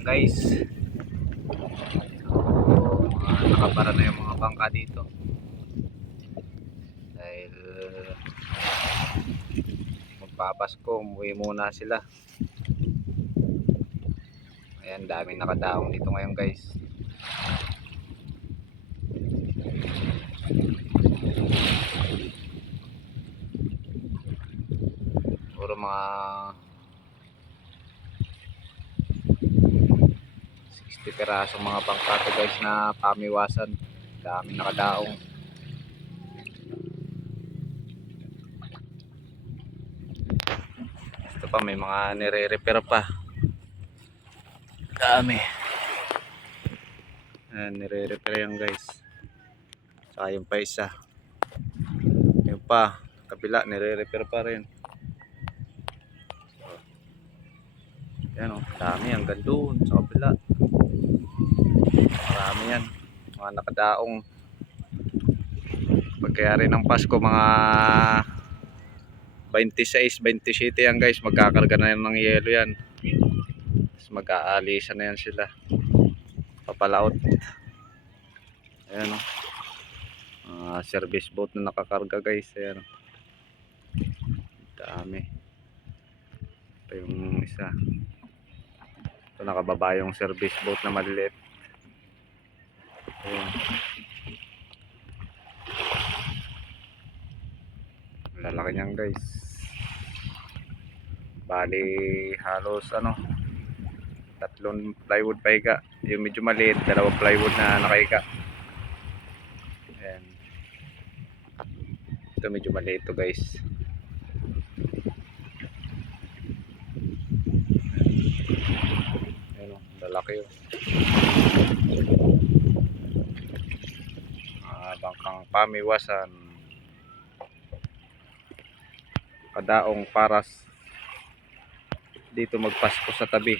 lang guys. Nakapara na yung mga bangka dito. Dahil magpapasko, umuwi muna sila. Ayan, daming nakadaong dito ngayon guys. Puro mga 60 pirasong mga bangka to guys na pamiwasan. Daming nakadaong. Ito pa, may mga nire-repair pa. Dami. Ayan, nire-repair yan guys. Saka yung pa isa. Yung pa, kabila, nire-repair pa rin. Yan o, dami hanggang doon sa kabila. Marami yan, mga nakadaong. Pagkayari ng Pasko, mga 26, 27 yan guys, magkakarga na yan ng yelo yan. Tapos mag-aalisan na yan sila, papalaot. Ayan o, service boat na nakakarga guys. Ayan o, dami. Ito yung isa. Ito nakababa yung service boat na maliliit. Ayan. Lalaki niyan guys. Bali halos 3 plywood pa higa. Yung medyo maliit, 2 plywood na nakahiga. Ayan. Ito medyo maliit to guys. Ayan o, lalaki o. Bangkang pamiwasan. Kadaong paras dito magpasko sa tabi.